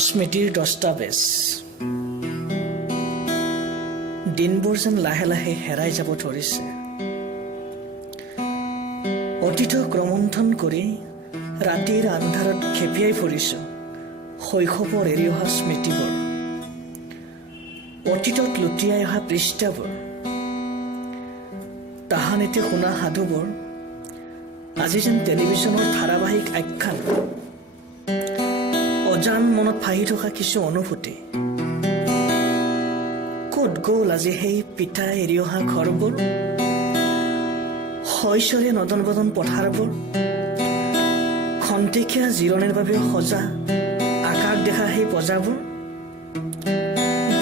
স্মৃতিৰ 10টা পেজ। দিনবোৰ যেন লাহে লাহে হেৰাই যাব ধৰিছে। অতীতক ক্ৰমন্থন কৰি ৰাতিৰ আন্ধাৰত খেপিয়াই ফুৰিছো শৈশৱৰ এৰি অহা স্মৃতিবোৰ, অতীতত লুটিয়াই অহা পৃষ্ঠাবোৰ, তাহানিতে শুনা সাধুবোৰ আজি যেন টেলিভিছনৰ ধাৰাবাহিক আখ্যান। অজান মনত ভাহি থকা কিছু অনুভূতি। ক'ত গ'ল আজি সেই পিতাই এৰি অহা ঘৰবোৰ, শৈশৰে নদন বদন পথাৰবোৰ, খন্তেকীয়া জিৰণিৰ বাবে সজা আকাশ দেখা সেই পজাবোৰ।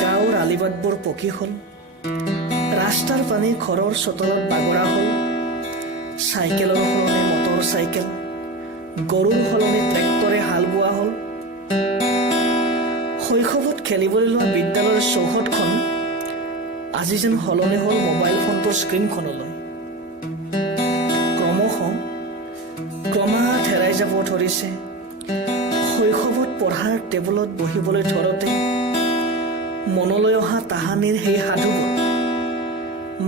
গাঁৱৰ আলিবাটবোৰ পকী হ'ল, ৰাস্তাৰ পানী ঘৰৰ চোতালত বাগৰা হ'ল। চাইকেলৰ সলনি মটৰ চাইকেল, গৰুৰ সলনি ট্ৰেক্টৰে হাল বোৱা হ'ল। শৈশৱত খেলিবলৈ লোৱা বিদ্যালয়ৰ চৌহদখন আজি যেন সলনি হ'ল মোবাইল ফোনটোৰ স্ক্ৰীণখনলৈ। ক্ৰমাৎ হেৰাই যাব ধৰিছে শৈশৱত পঢ়াৰ টেবুলত বহিবলৈ ধৰোঁতে মনলৈ অহা তাহানিৰ সেই সাধুবোৰ,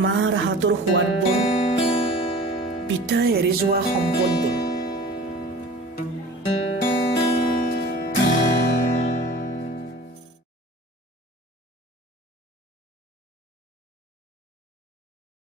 মাৰ হাতৰ সোৱাদবোৰ, পিতাই এৰি যোৱা সম্পদবোৰ।